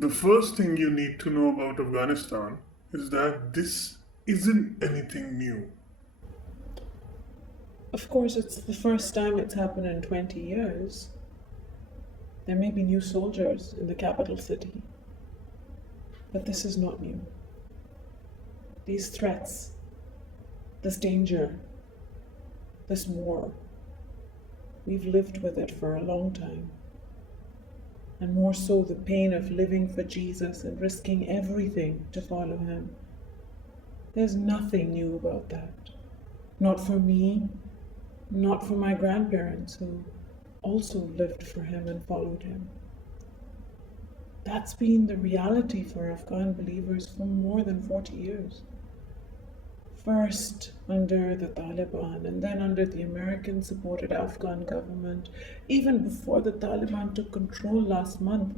The first thing you need to know about Afghanistan is that this isn't anything new. Of course, it's the first time it's happened in 20 years. There may be new soldiers in the capital city, but this is not new. These threats, this danger, this war, we've lived with it for a long time. And more so, the pain of living for Jesus and risking everything to follow him. There's nothing new about that. Not for me, not for my grandparents who also lived for him and followed him. That's been the reality for Afghan believers for more than 40 years. First under the Taliban and then under the American-supported Afghan government. Even before the Taliban took control last month,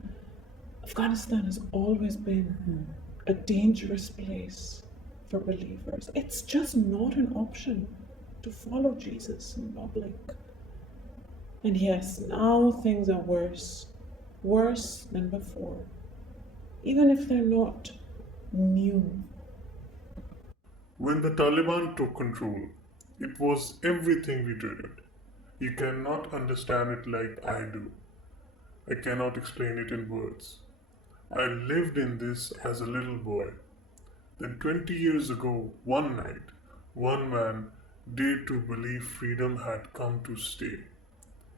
Afghanistan has always been a dangerous place for believers. It's just not an option to follow Jesus in public. And yes, now things are worse than before, even if they're not new. When the Taliban took control, it was everything we dreaded. You cannot understand it like I do. I cannot explain it in words. I lived in this as a little boy. Then 20 years ago, one night, one man dared to believe freedom had come to stay.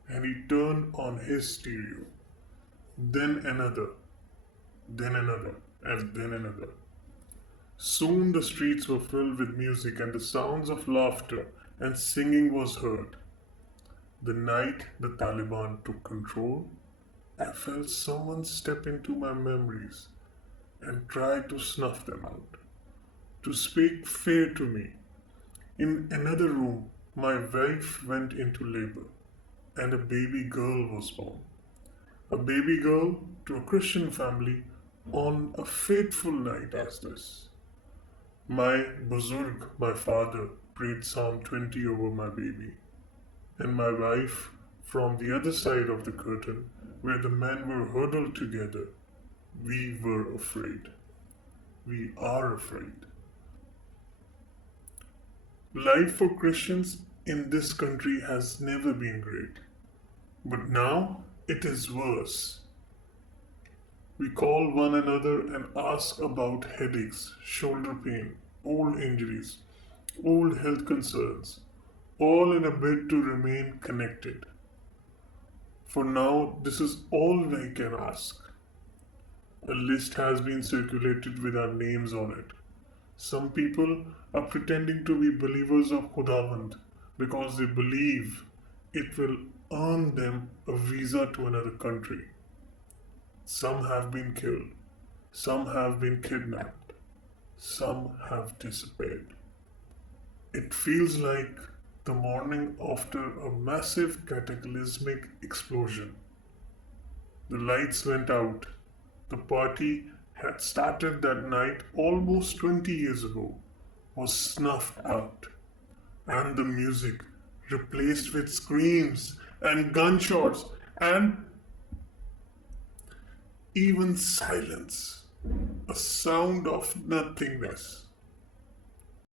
And he turned on his stereo. Then another, and then another. Soon the streets were filled with music and the sounds of laughter and singing was heard. The night the Taliban took control, I felt someone step into my memories and try to snuff them out, to speak fair to me. In another room, my wife went into labor and a baby girl was born. A baby girl to a Christian family on a fateful night as this. My Buzurg, my father, prayed Psalm 20 over my baby, and my wife, from the other side of the curtain, where the men were huddled together, we were afraid. We are afraid. Life for Christians in this country has never been great, but now it is worse. We call one another and ask about headaches, shoulder pain, old injuries, old health concerns, all in a bid to remain connected. For now, this is all we can ask. A list has been circulated with our names on it. Some people are pretending to be believers of Khudawand because they believe it will earn them a visa to another country. Some have been killed. Some have been kidnapped. Some have disappeared. It feels like the morning after a massive cataclysmic explosion. The lights went out. The party had started that night almost 20 years ago was snuffed out, and the music replaced with screams and gunshots and even silence, a sound of nothingness.